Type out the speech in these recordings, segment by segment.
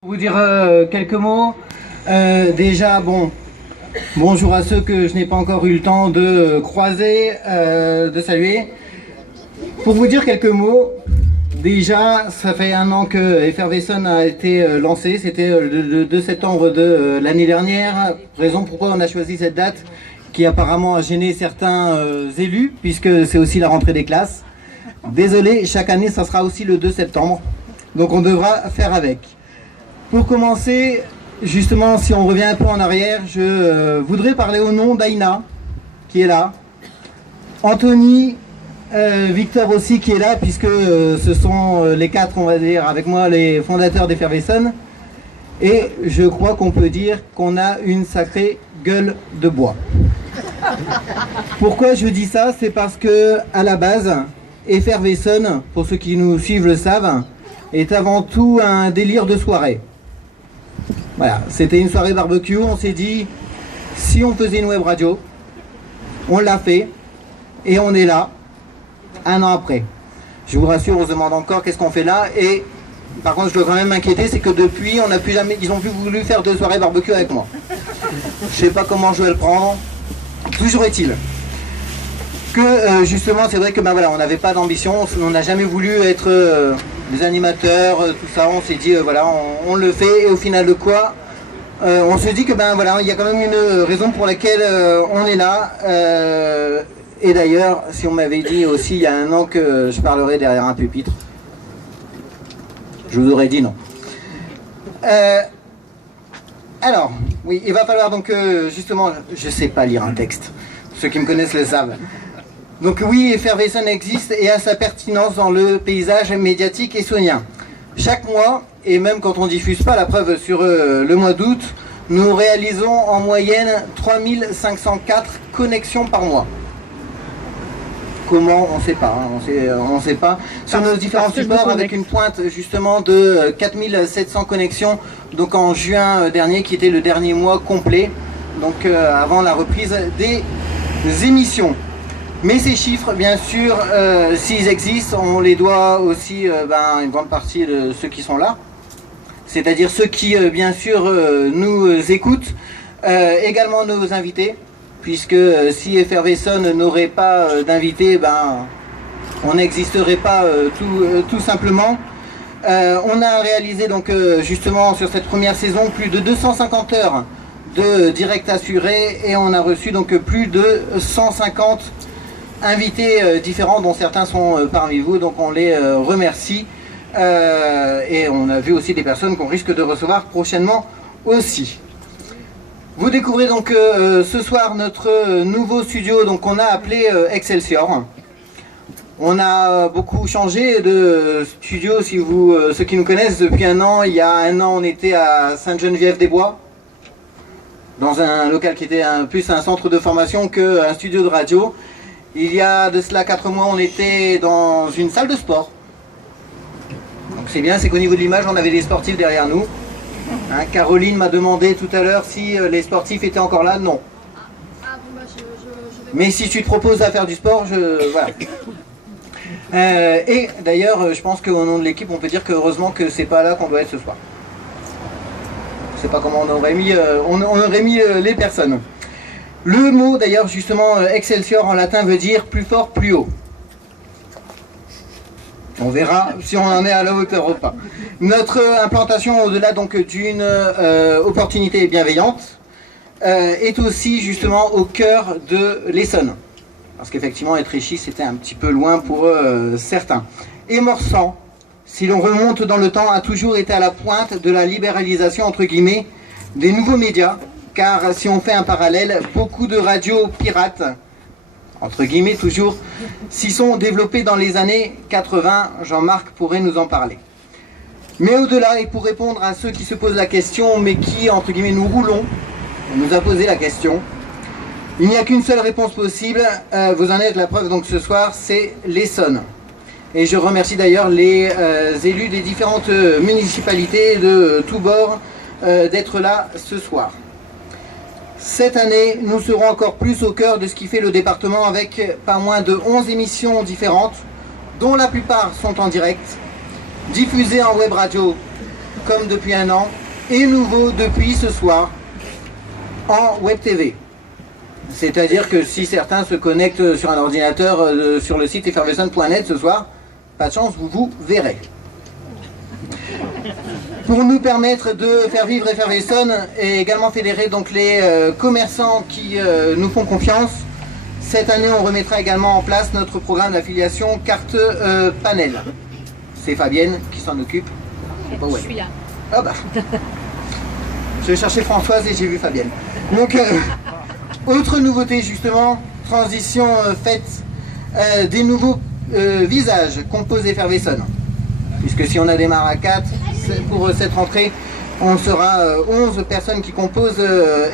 Pour vous dire quelques mots, déjà bonjour à ceux que je n'ai pas encore eu le temps de croiser, de saluer. Pour vous dire quelques mots, déjà ça fait un an que Effervescen a été lancé, c'était le 2 septembre de l'année dernière, raison pourquoi on a choisi cette date qui apparemment a gêné certains élus, puisque c'est aussi la rentrée des classes. Désolé, chaque année ça sera aussi le 2 septembre, donc on devra faire avec. Pour commencer, justement, si on revient un peu en arrière, je voudrais parler au nom d'Aïna, qui est là, Anthony, Victor aussi qui est là, puisque ce sont les quatre, on va dire, avec moi, les fondateurs d'Effervescen. Et je crois qu'on peut dire qu'on a une sacrée gueule de bois. Pourquoi je dis ça? C'est parce que, à la base, Effervescen, pour ceux qui nous suivent le savent, est avant tout un délire de soirée. Voilà, c'était une soirée barbecue, on s'est dit, si on faisait une web radio, on l'a fait, et on est là, un an après. Je vous rassure, on se demande encore qu'est-ce qu'on fait là, et par contre je dois quand même m'inquiéter, c'est que depuis, on n'a plus jamais, ils n'ont plus voulu faire de soirée barbecue avec moi. Je sais pas comment je vais le prendre, toujours est-il que justement, c'est vrai que voilà, on n'avait pas d'ambition, on n'a jamais voulu être des animateurs, tout ça, on s'est dit voilà, on le fait, et au final de quoi, on se dit que voilà, il y a quand même une raison pour laquelle on est là. Et d'ailleurs, si on m'avait dit aussi il y a un an que je parlerais derrière un pupitre, je vous aurais dit non. Alors, oui, il va falloir donc justement, je sais pas lire un texte, ceux qui me connaissent le savent. Donc oui, Effervescen existe et a sa pertinence dans le paysage médiatique essonien. Chaque mois, et même quand on diffuse pas, la preuve sur le mois d'août, nous réalisons en moyenne 3504 connexions par mois. Comment? On ne sait pas, on ne sait pas. Sur nos différents supports, avec une pointe justement de 4700 connexions, donc en juin dernier, qui était le dernier mois complet, donc avant la reprise des émissions. Mais ces chiffres, bien sûr, s'ils existent, on les doit aussi une grande partie de ceux qui sont là. C'est-à-dire ceux qui, bien sûr, nous écoutent. Également nos invités, puisque si Effervescen n'aurait pas d'invités, on n'existerait pas tout simplement. On a réalisé donc justement sur cette première saison plus de 250 heures de direct assuré et on a reçu donc plus de 150 invités différents, dont certains sont parmi vous, donc on les remercie. Et on a vu aussi des personnes qu'on risque de recevoir prochainement aussi. Vous découvrez donc ce soir notre nouveau studio, donc on a appelé Excelsior. On a beaucoup changé de studio, si vous, ceux qui nous connaissent depuis un an. Il y a un an, on était à Sainte-Geneviève-des-Bois, dans un local qui était plus un centre de formation qu'un studio de radio. Il y a de cela 4 mois, on était dans une salle de sport. Donc c'est bien, c'est qu'au niveau de l'image, on avait des sportifs derrière nous. Hein, Caroline m'a demandé tout à l'heure si les sportifs étaient encore là. Non. Mais si tu te proposes à faire du sport, voilà. Et d'ailleurs, je pense qu'au nom de l'équipe, on peut dire que heureusement que c'est pas là qu'on doit être ce soir. Je sais pas comment on aurait mis les personnes. Le mot d'ailleurs justement Excelsior en latin veut dire plus fort, plus haut. On verra si on en est à la hauteur ou pas. Notre implantation au-delà donc d'une opportunité bienveillante est aussi justement au cœur de l'Essonne. Parce qu'effectivement Étréchy c'était un petit peu loin pour certains. Et Morsan, si l'on remonte dans le temps, a toujours été à la pointe de la libéralisation entre guillemets des nouveaux médias. Car si on fait un parallèle, beaucoup de radios pirates, entre guillemets toujours, s'y sont développées dans les années 80, Jean-Marc pourrait nous en parler. Mais au-delà, et pour répondre à ceux qui se posent la question, mais qui, entre guillemets, nous roulons, on nous a posé la question, il n'y a qu'une seule réponse possible, vous en êtes la preuve donc ce soir, c'est l'Essonne. Et je remercie d'ailleurs les élus des différentes municipalités de tous bords d'être là ce soir. Cette année, nous serons encore plus au cœur de ce qui fait le département avec pas moins de 11 émissions différentes, dont la plupart sont en direct, diffusées en web radio comme depuis un an, et nouveau depuis ce soir, en Web TV. C'est-à-dire que si certains se connectent sur un ordinateur sur le site effervescent.net ce soir, pas de chance, vous vous verrez. Pour nous permettre de faire vivre Effervescent et également fédérer donc les commerçants qui nous font confiance, cette année on remettra également en place notre programme d'affiliation carte panel. C'est Fabienne qui s'en occupe. Je suis là. Ah bah. Je vais chercher Françoise et j'ai vu Fabienne. Donc, autre nouveauté justement, transition faite des nouveaux visages composent Effervescent. Puisque si on a démarré à 4, pour cette rentrée, on sera 11 personnes qui composent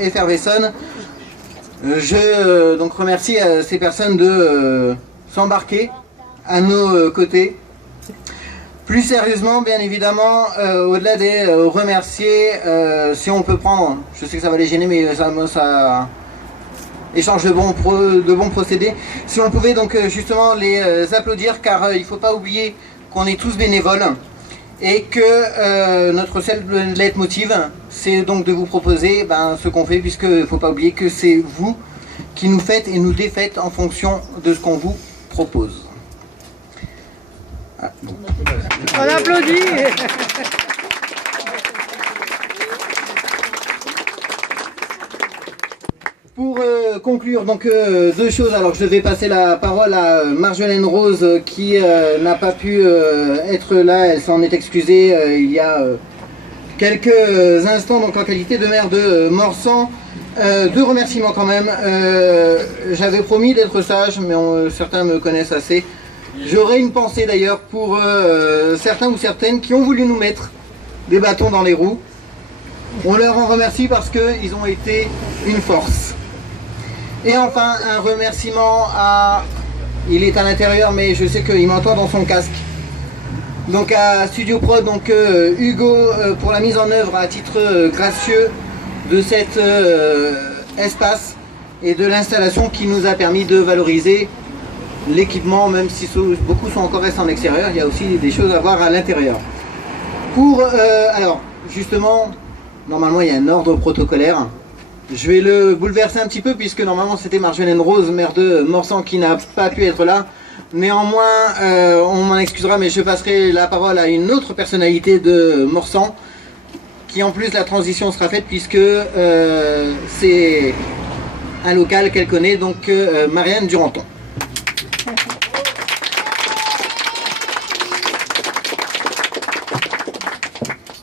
Effervescent. Je donc remercie ces personnes de s'embarquer à nos côtés. Plus sérieusement, bien évidemment, au-delà des remercier, si on peut prendre, je sais que ça va les gêner, mais ça échange de bons procédés. Si on pouvait donc justement les applaudir, car il ne faut pas oublier qu'on est tous bénévoles et que notre seul leitmotiv, c'est donc de vous proposer ce qu'on fait, puisqu'il ne faut pas oublier que c'est vous qui nous faites et nous défaites en fonction de ce qu'on vous propose. Ah, bon. On applaudit. Pour conclure, donc deux choses. Alors je vais passer la parole à Marjolaine Rose qui n'a pas pu être là. Elle s'en est excusée il y a quelques instants, donc en qualité de maire de Morsan. Deux remerciements quand même. J'avais promis d'être sage, mais certains me connaissent assez. J'aurais une pensée d'ailleurs pour certains ou certaines qui ont voulu nous mettre des bâtons dans les roues. On leur en remercie parce qu'ils ont été une force. Et enfin, un remerciement à... Il est à l'intérieur, mais je sais qu'il m'entend dans son casque. Donc à Studio Prod, donc Hugo, pour la mise en œuvre à titre gracieux de cet espace et de l'installation qui nous a permis de valoriser l'équipement, même si beaucoup sont encore restés en extérieur, il y a aussi des choses à voir à l'intérieur. Pour, alors, justement, normalement il y a un ordre protocolaire. Je vais le bouleverser un petit peu puisque normalement c'était Marjolaine Rose, maire de Morsan, qui n'a pas pu être là. Néanmoins, on m'en excusera, mais je passerai la parole à une autre personnalité de Morsan, qui en plus la transition sera faite puisque c'est un local qu'elle connaît, donc Marianne Duranton.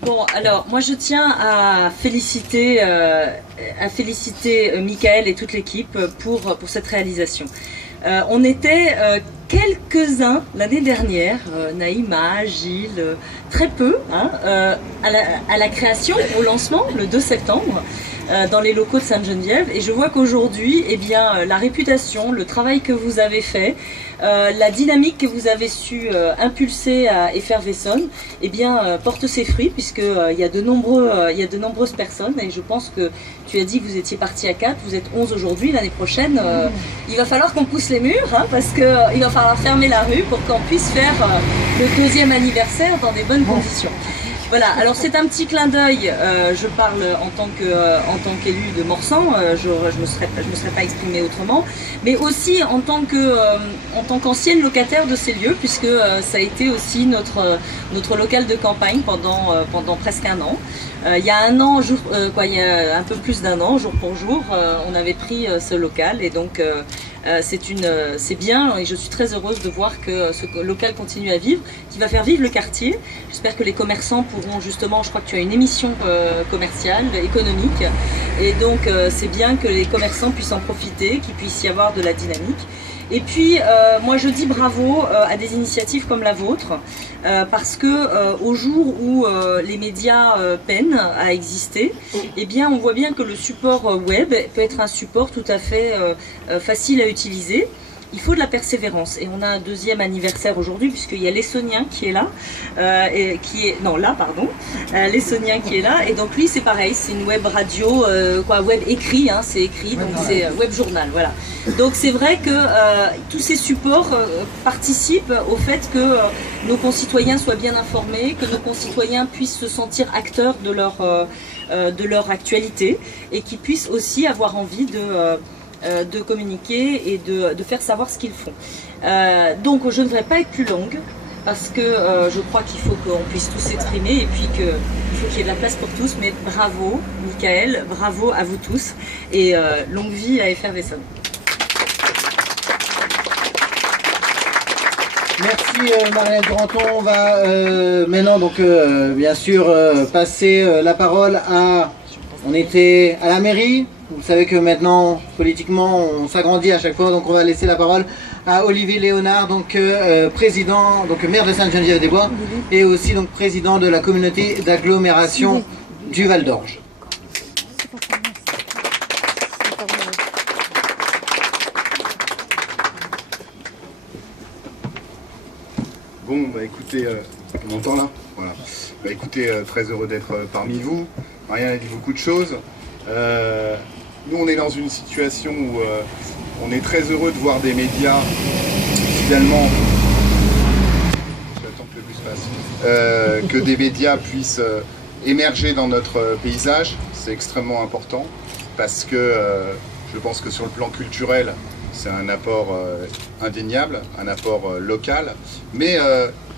Bon, alors, moi je tiens à féliciter Michael et toute l'équipe pour cette réalisation. On était quelques-uns l'année dernière, Naïma, Gilles, très peu, hein, à la création, au lancement, le 2 septembre, dans les locaux de Sainte-Geneviève. Et je vois qu'aujourd'hui, eh bien, la réputation, le travail que vous avez fait, la dynamique que vous avez su impulser à Effervescent, eh bien, porte ses fruits, puisqu'il y a de nombreuses personnes. Et je pense que tu as dit que vous étiez parti à 4, vous êtes 11 aujourd'hui. L'année prochaine, il va falloir qu'on pousse les murs, hein, parce qu'il va falloir fermer la rue pour qu'on puisse faire le 2e anniversaire dans des bonnes conditions. Voilà, alors c'est un petit clin d'œil, je parle en tant qu'élu de Morsan, je me serais pas exprimée autrement, mais aussi en tant qu'ancienne locataire de ces lieux, puisque ça a été aussi notre local de campagne pendant presque un an. Il y a un an, il y a un peu plus d'un an, jour pour jour, on avait pris ce local, et donc c'est bien, et je suis très heureuse de voir que ce local continue à vivre, qui va faire vivre le quartier. J'espère que les commerçants pourront justement, je crois que tu as une émission commerciale, économique, et donc c'est bien que les commerçants puissent en profiter, qu'il puisse y avoir de la dynamique. Et puis, moi je dis bravo à des initiatives comme la vôtre, parce que au jour où les médias peinent à exister, eh bien on voit bien que le support web peut être un support tout à fait facile à utiliser. il faut de la persévérance. Et on a un deuxième anniversaire aujourd'hui, puisqu'il y a l'Essonien qui est là, l'Essonien qui est là, et donc lui c'est pareil, c'est une web radio, web écrit, hein, c'est écrit, donc c'est web journal, voilà. Donc c'est vrai que tous ces supports participent au fait que nos concitoyens soient bien informés, que nos concitoyens puissent se sentir acteurs de leur actualité, et qu'ils puissent aussi avoir envie de communiquer et de faire savoir ce qu'ils font. Donc je ne voudrais pas être plus longue, parce que je crois qu'il faut qu'on puisse tous s'exprimer, et puis qu'il faut qu'il y ait de la place pour tous. Mais bravo Michael, bravo à vous tous, et longue vie à Effervescent. Merci Marielle Duranton. On va maintenant donc bien sûr passer la parole à... On était à la mairie. Vous savez que maintenant, politiquement, on s'agrandit à chaque fois, donc on va laisser la parole à Olivier Léonard, donc président, donc maire de Sainte-Geneviève-des-Bois, et aussi donc président de la communauté d'agglomération du Val d'Orge. Bon, bah écoutez, on m'entend là, voilà. Bah écoutez, très heureux d'être parmi vous. Marianne a dit beaucoup de choses. Nous, on est dans une situation où on est très heureux de voir des médias, finalement, j'attends que le bus passe, que des médias puissent émerger dans notre paysage. C'est extrêmement important, parce que je pense que sur le plan culturel, c'est un apport indéniable, un apport local. Mais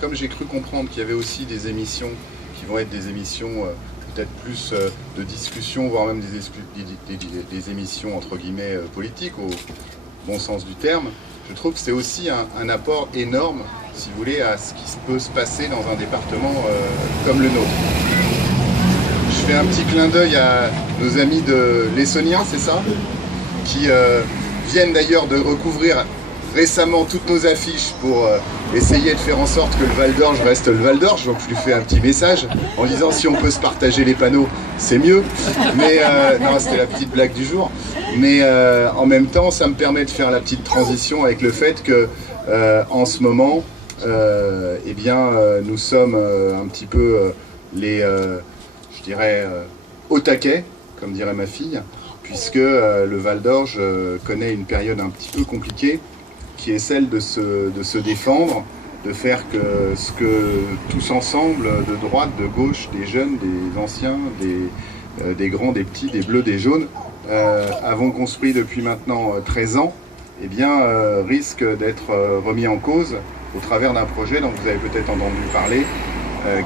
comme j'ai cru comprendre qu'il y avait aussi des émissions qui vont être des émissions peut-être plus de discussion, voire même des émissions entre guillemets politiques au bon sens du terme, je trouve que c'est aussi un apport énorme, si vous voulez, à ce qui peut se passer dans un département comme le nôtre. Je fais un petit clin d'œil à nos amis de l'Essonien, c'est ça, qui viennent d'ailleurs de recouvrir récemment toutes nos affiches pour essayer de faire en sorte que le Val d'Orge reste le Val d'Orge. Donc je lui fais un petit message en disant si on peut se partager les panneaux, c'est mieux. Mais non, c'était la petite blague du jour. Mais en même temps, ça me permet de faire la petite transition avec le fait que en ce moment, eh bien, nous sommes un petit peu je dirais, au taquet, comme dirait ma fille, puisque le Val d'Orge connaît une période un petit peu compliquée, qui est celle de se défendre, de faire que ce que tous ensemble, de droite, de gauche, des jeunes, des anciens, des grands, des petits, des bleus, des jaunes, avons construit depuis maintenant 13 ans, eh bien, risque d'être remis en cause au travers d'un projet dont vous avez peut-être entendu parler,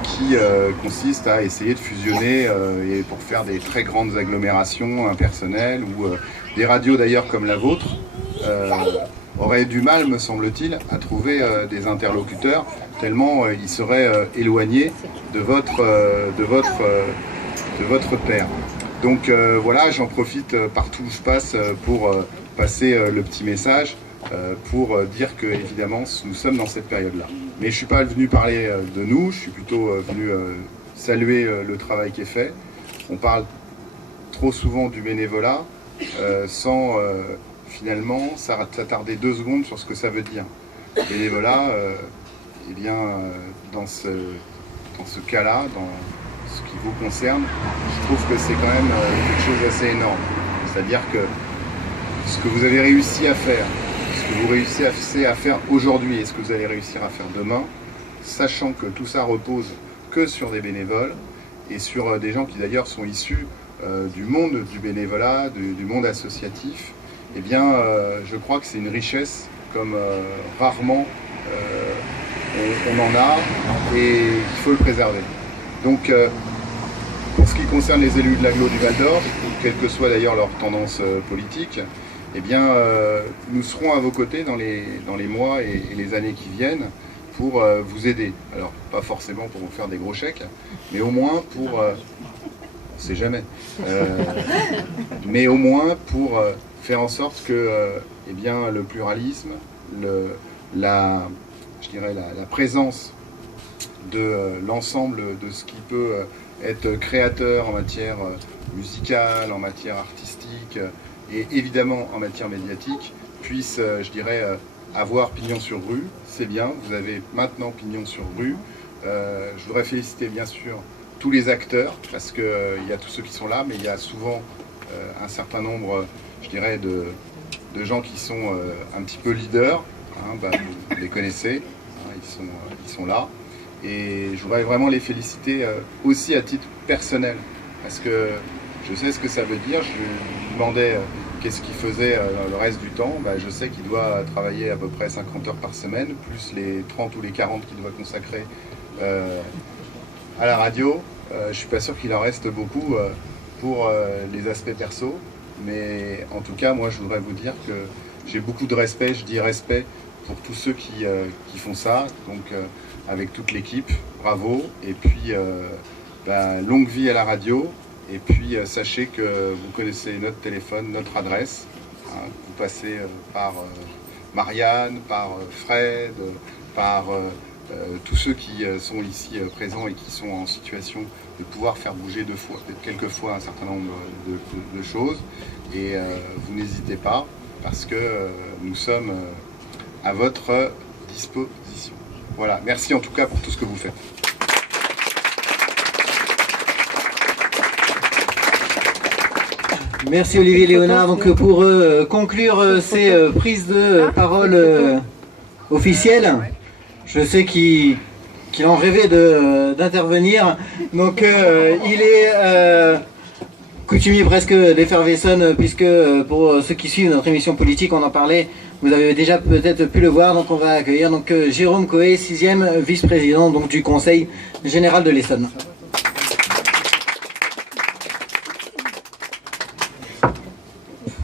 qui consiste à essayer de fusionner et pour faire des très grandes agglomérations impersonnelles, ou des radios d'ailleurs comme la vôtre auraient du mal, me semble-t-il, à trouver des interlocuteurs, tellement ils seraient éloignés de votre terre. Donc voilà, j'en profite partout où je passe pour passer le petit message, pour dire que évidemment nous sommes dans cette période-là. Mais je ne suis pas venu parler de nous, je suis plutôt venu saluer le travail qui est fait. On parle trop souvent du bénévolat sans finalement s'attarder 2 secondes sur ce que ça veut dire. Le bénévolat, eh bien, dans ce cas-là, dans ce qui vous concerne, je trouve que c'est quand même quelque chose d'assez énorme. C'est-à-dire que ce que vous avez réussi à faire, ce que vous réussissez à faire aujourd'hui et ce que vous allez réussir à faire demain, sachant que tout ça repose que sur des bénévoles et sur des gens qui d'ailleurs sont issus du monde du bénévolat, du monde associatif, eh bien je crois que c'est une richesse comme rarement on en a, et il faut le préserver. Donc pour ce qui concerne les élus de l'agglo du Val d'Orge, quelle que soit d'ailleurs leur tendance politique, eh bien, nous serons à vos côtés dans les mois et les années qui viennent pour vous aider. Alors, pas forcément pour vous faire des gros chèques, mais au moins pour... on sait jamais. Mais au moins pour faire en sorte que eh bien, le pluralisme, la présence de l'ensemble de ce qui peut être créateur en matière musicale, en matière artistique, et évidemment en matière médiatique, puisse, je dirais, avoir pignon sur rue, c'est bien, vous avez maintenant pignon sur rue. Je voudrais féliciter bien sûr tous les acteurs, parce qu'il y a tous ceux qui sont là, mais il y a souvent un certain nombre, je dirais, de gens qui sont un petit peu leaders, hein, vous les connaissez, hein, ils sont là. Et je voudrais vraiment les féliciter aussi à titre personnel, parce que je sais ce que ça veut dire. Je lui demandais qu'est-ce qu'il faisait le reste du temps. Je sais qu'il doit travailler à peu près 50 heures par semaine, plus les 30 ou les 40 qu'il doit consacrer à la radio. Je ne suis pas sûr qu'il en reste beaucoup pour les aspects perso, mais en tout cas, moi, je voudrais vous dire que j'ai beaucoup de respect, je dis respect pour tous ceux qui font ça, donc avec toute l'équipe, bravo, et puis longue vie à la radio, et puis sachez que vous connaissez notre téléphone, notre adresse, hein, vous passez par Marianne, par Fred, par tous ceux qui sont ici présents et qui sont en situation de pouvoir faire bouger quelquefois un certain nombre de choses, et vous n'hésitez pas, parce que nous sommes à votre disposition. Voilà, merci en tout cas pour tout ce que vous faites. Merci Olivier Léonard. Donc pour conclure ces prises de parole officielles, je sais qu'il en rêvait d'intervenir. Donc il est coutumier presque d'Effervescen, puisque pour ceux qui suivent notre émission politique, on en parlait, vous avez déjà peut-être pu le voir. Donc on va accueillir Jérôme Coé, 6e vice-président du Conseil général de l'Essonne.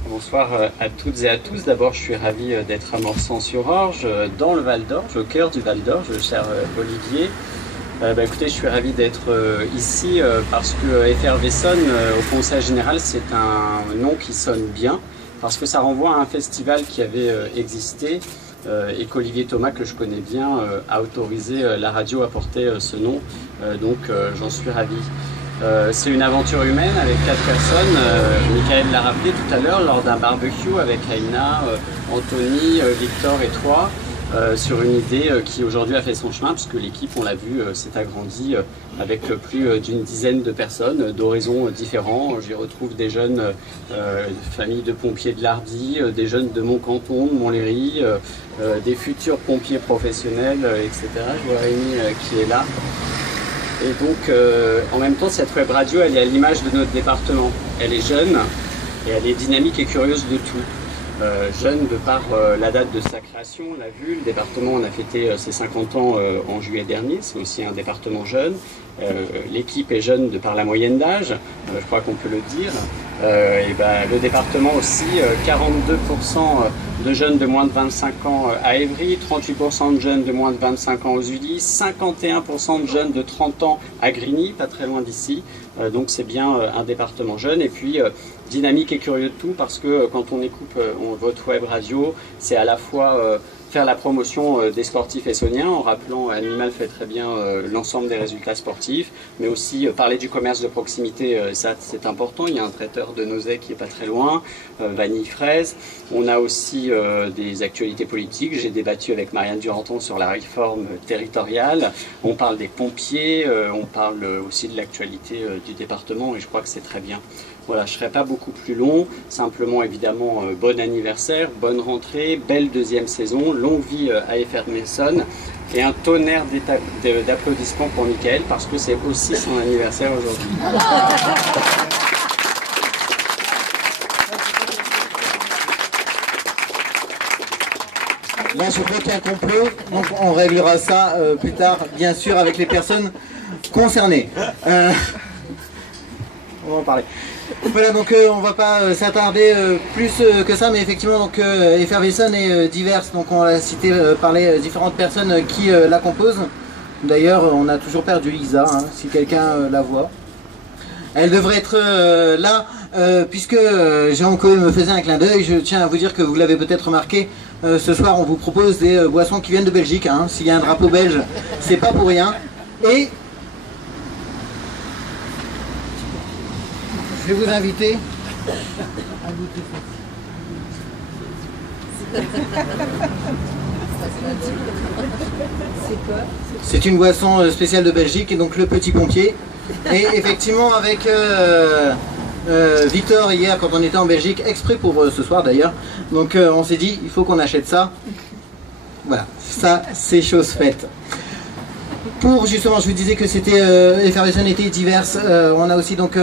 Bonsoir à toutes et à tous. D'abord, je suis ravi d'être à Morsang-sur-Orge, dans le Val d'Orge, au cœur du Val d'Orge, cher Olivier. Écoutez, je suis ravi d'être ici parce que Effervescen au Conseil général, c'est un nom qui sonne bien, parce que ça renvoie à un festival qui avait existé et qu'Olivier Thomas, que je connais bien, a autorisé la radio à porter ce nom. Donc j'en suis ravi. C'est une aventure humaine avec 4 personnes. Michael l'a rappelé tout à l'heure lors d'un barbecue avec Aïna, Anthony, Victor et toi, sur une idée qui aujourd'hui a fait son chemin, puisque l'équipe, on l'a vu, s'est agrandie avec plus d'une dizaine de personnes d'horizons différents. J'y retrouve des jeunes familles de pompiers de l'Hardy, des jeunes de mon canton, de Montlhéry, des futurs pompiers professionnels, etc. Je vois Rémi qui est là. Et donc, en même temps, cette web radio, elle est à l'image de notre département. Elle est jeune et elle est dynamique et curieuse de tout. Jeune de par la date de sa création, on l'a vu, le département, on a fêté ses 50 ans en juillet dernier, c'est aussi un département jeune. L'équipe est jeune de par la moyenne d'âge, je crois qu'on peut le dire. Le département aussi, 42% de jeunes de moins de 25 ans à Évry, 38% de jeunes de moins de 25 ans aux Ulysses, 51% de jeunes de 30 ans à Grigny, pas très loin d'ici. Donc c'est bien un département jeune, et puis dynamique et curieux de tout, parce que quand on écoute votre web radio, c'est à la fois faire la promotion des sportifs essonniens, en rappelant, Animal fait très bien l'ensemble des résultats sportifs, mais aussi parler du commerce de proximité, ça c'est important. Il y a un traiteur de Nozay qui est pas très loin, Vanille Fraise. On a aussi des actualités politiques. J'ai débattu avec Marianne Duranton sur la réforme territoriale. On parle des pompiers, on parle aussi de l'actualité du département, et je crois que c'est très bien. Voilà, je ne serai pas beaucoup plus long, simplement évidemment bon anniversaire, bonne rentrée, belle deuxième saison, longue vie à Effervescen, et un tonnerre d'applaudissements pour Michael, parce que c'est aussi son anniversaire aujourd'hui. Là, je crois qu'il y a un complot, donc on réglera ça plus tard, bien sûr, avec les personnes concernées. On va en parler. Voilà, donc on va pas s'attarder plus que ça, mais effectivement, donc Effervescen est diverse, donc on l'a cité par les différentes personnes qui la composent. D'ailleurs, on a toujours perdu Isa, hein, si quelqu'un la voit. Elle devrait être là, puisque Jérôme Coé me faisait un clin d'œil. Je tiens à vous dire que vous l'avez peut-être remarqué, ce soir on vous propose des boissons qui viennent de Belgique, hein. S'il y a un drapeau belge, c'est pas pour rien. Et je vais vous inviter à goûter ça. C'est une boisson spéciale de Belgique, et donc le petit pompier. Et effectivement, avec Victor, hier, quand on était en Belgique, exprès pour ce soir d'ailleurs, donc on s'est dit, il faut qu'on achète ça. Voilà, ça, c'est chose faite. Pour justement, je vous disais que c'était Effervescence était diverse. On a aussi donc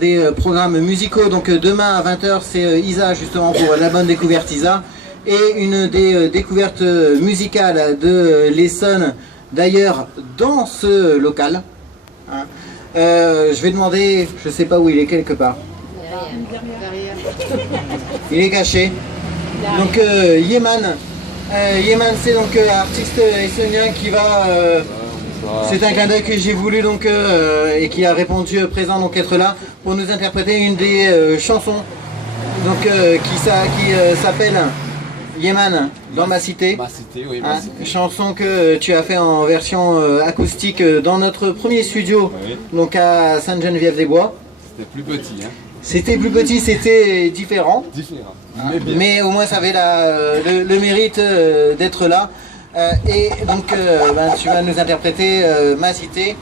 des programmes musicaux. Donc demain à 20h, c'est Isa justement pour la bonne découverte Isa. Et une des découvertes musicales de l'Essonne, d'ailleurs dans ce local. Hein. Je vais demander, je sais pas où il est, quelque part. Derrière. Il est caché. Donc Yeman. Yeman, c'est donc artiste essonien qui va... c'est un clin d'œil que j'ai voulu donc et qui a répondu présent, donc être là pour nous interpréter une des chansons donc qui s'appelle Yeman dans ma cité. Ma cité, oui, ma cité. Chanson que tu as fait en version acoustique dans notre premier studio, oui. Donc à Sainte-Geneviève-des-Bois. C'était plus petit, hein. C'était plus petit, c'était différent. Différent. Mais au moins ça avait le mérite d'être là. Et donc tu vas nous interpréter Ma cité.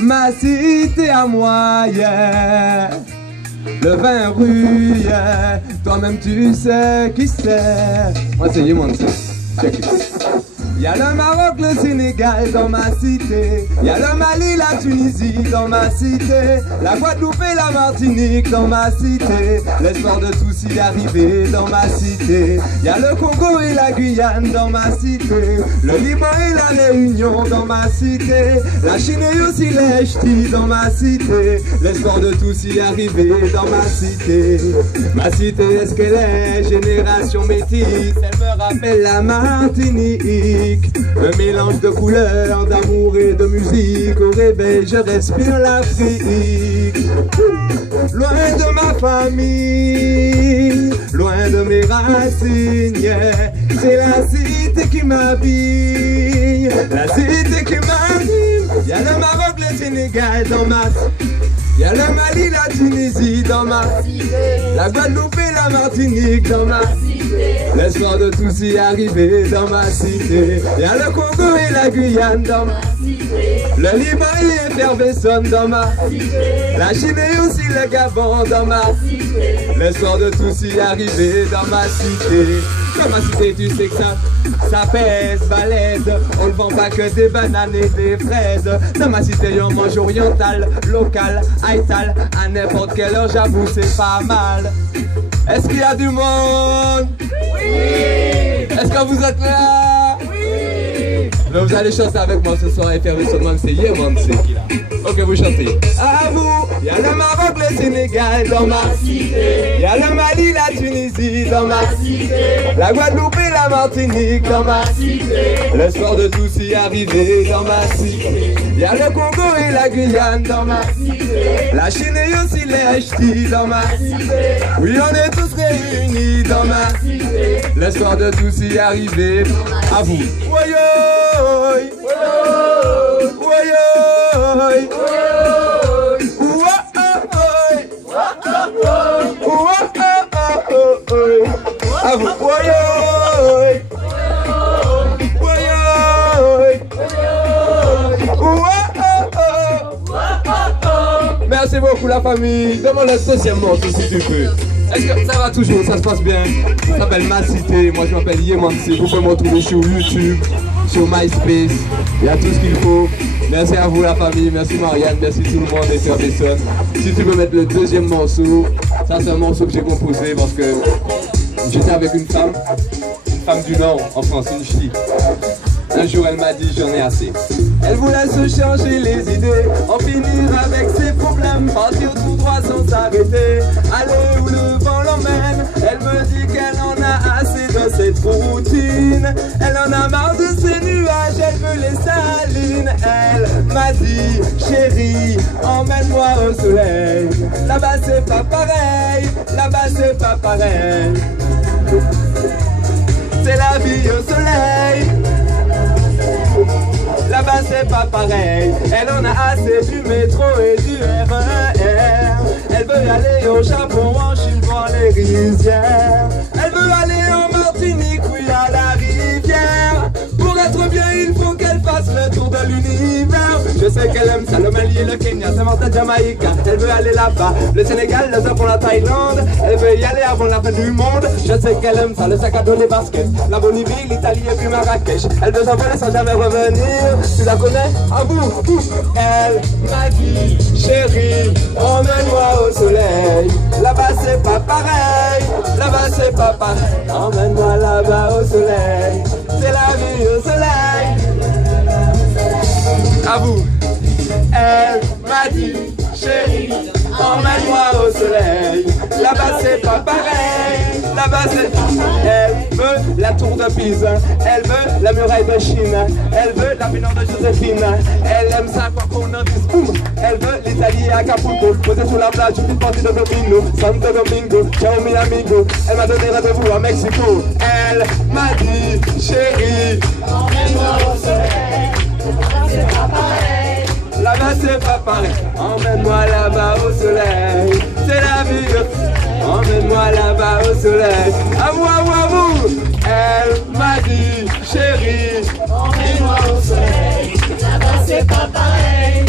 Ma cité à moi, yeah. Le vin rue, yeah. Toi-même tu sais qui c'est. Moi c'est Yeman, check it. Y'a le Maroc, le Sénégal dans ma cité. Y'a le Mali, la Tunisie dans ma cité. La Guadeloupe et la Martinique dans ma cité. L'espoir de tous y arriver dans ma cité. Y'a le Congo et la Guyane dans ma cité. Le Liban et la Réunion dans ma cité. La Chine et aussi les ch'tis dans ma cité. L'espoir de tous y arriver dans ma cité. Ma cité, est-ce qu'elle est génération métisse? Elle me rappelle la Martinique. Un mélange de couleurs, d'amour et de musique. Au réveil, je respire l'Afrique. Loin de ma famille, loin de mes racines, yeah. C'est la cité qui m'habille, la cité qui m'anime. Y'a le Maroc, le Sénégal dans ma cité. Y'a le Mali, la Tunisie dans ma cité. La Guadeloupe et la Martinique dans ma cité. L'espoir de tous y arriver dans ma cité. Y'a le Congo et la Guyane dans ma cité. Le Liban et Effervescence dans ma cité. La Chine et aussi le Gabon dans ma cité. L'espoir de tous y arriver dans ma cité. Dans ma cité, tu sais que ça pèse, balèze. On ne vend pas que des bananes et des fraises. Dans ma cité, on mange oriental, local, haïtal. À n'importe quelle heure, j'avoue, c'est pas mal. Est-ce qu'il y a du monde? Oui! Est-ce que vous êtes là? Oui! Donc vous allez chanter avec moi ce soir et faire le son, c'est Yeman, c'est qui là? Ok, vous chantez. À vous, y'a le Maroc, le Sénégal dans ma cité. Y'a le Mali, la Tunisie dans ma cité. La Guadeloupe et la Martinique dans ma cité. L'espoir de tous y arriver dans ma cité. Y'a le Congo et la Guyane dans ma cité. La Chine et aussi les ch'tis dans ma cité. Oui, on est tous réunis dans ma cité. L'espoir de tous y arriver. À vous. Woyoy, woyoy, woyoy. À vous. Merci beaucoup la famille. Demande le deuxième morceau si tu peux. Est-ce que ça va toujours? Ça se passe bien? Ça s'appelle Ma Cité. Moi je m'appelle Yeman. Vous pouvez me retrouver sur YouTube, sur MySpace. Il y a tout ce qu'il faut. Merci à vous la famille, merci Marianne, merci tout le monde d'Effervescence. Si tu veux mettre le deuxième morceau, ça c'est un morceau que j'ai composé parce que j'étais avec une femme du Nord en France, une ch'ti. Un jour elle m'a dit j'en ai assez. Elle voulait se changer les idées, en finir avec ses problèmes, partir tout droit sans s'arrêter, aller où le vent l'emmène. Elle me dit qu'elle en a assez de cette routine, elle en a marre de ces nuages, elle veut les salines. Elle m'a dit chérie, emmène-moi au soleil, là-bas c'est pas pareil, là-bas c'est pas pareil. C'est la vie au soleil, là-bas c'est pas pareil. Elle en a assez du métro et du RER. Elle veut aller au Japon, en Chine, voir les rizières. le Mali et le Kenya, c'est mortel Jamaïque. Elle veut aller là-bas, le Sénégal, le Japon, la Thaïlande. Elle veut y aller avant la fin du monde. Je sais qu'elle aime ça, le sac à dos, les baskets. La Bolivie, l'Italie et puis Marrakech. Elle veut s'envoler sans jamais revenir. Tu la connais? À vous. Elle m'a dit, chérie, emmène-moi au soleil. Là-bas c'est pas pareil, là-bas c'est pas pareil. Emmène-moi là-bas au soleil. C'est la vie au soleil. À vous. Elle m'a dit, chérie, emmène-moi au soleil. Là-bas c'est pas pareil, là-bas c'est... Elle veut la tour de Pisa, elle veut la muraille de Chine, elle veut la pénombre de Joséphine. Elle aime ça quoi qu'on en dise, boum. Elle veut l'Italie à Acapulco, posée sur la plage, une petite partie de Domino, Santo Domingo, ciao mi amigo. Elle m'a donné rendez-vous à Mexico. Elle m'a dit, chérie, emmène-moi au soleil. C'est pas pareil, là-bas c'est pas pareil. Emmène-moi là-bas au soleil. C'est la vie. Emmène-moi là-bas au soleil. À vous, à vous, à vous. Elle m'a dit, chérie, emmène-moi au soleil. Là-bas c'est pas pareil.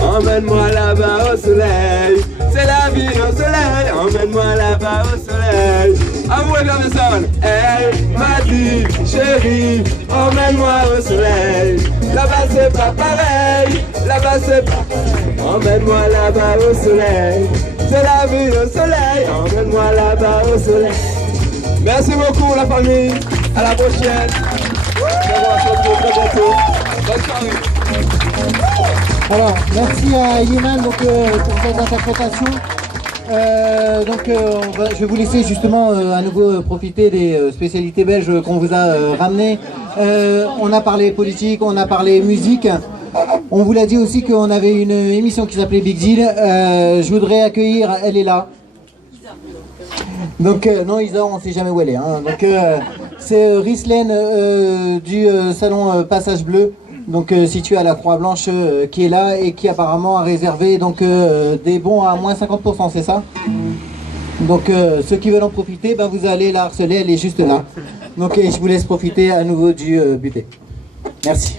Emmène-moi là-bas au soleil. C'est la vie au soleil. Emmène-moi là-bas au soleil. À vous, Emerson. Elle m'a dit, chérie, emmène-moi au soleil. Là-bas c'est pas pareil. Là-bas c'est pas pareil. Emmène-moi là-bas au soleil. C'est la vie au soleil. Emmène-moi là-bas au soleil. Merci beaucoup la famille. À la prochaine. On va se retrouver très bientôt. Bonne soirée. Alors, merci à Yeman pour cette interprétation. Je vais vous laisser justement à nouveau profiter des spécialités belges qu'on vous a ramenées. On a parlé politique, on a parlé musique. On vous l'a dit aussi qu'on avait une émission qui s'appelait Big Deal. Je voudrais accueillir, elle est là. Donc non, Isa, on ne sait jamais où elle est. Hein. Donc c'est Rislaine du salon Passage Bleu. Donc situé à la Croix-Blanche qui est là et qui apparemment a réservé donc des bons à moins 50%, c'est ça? Donc ceux qui veulent en profiter, ben, vous allez la harceler, elle est juste là. Donc je vous laisse profiter à nouveau du buffet. Merci.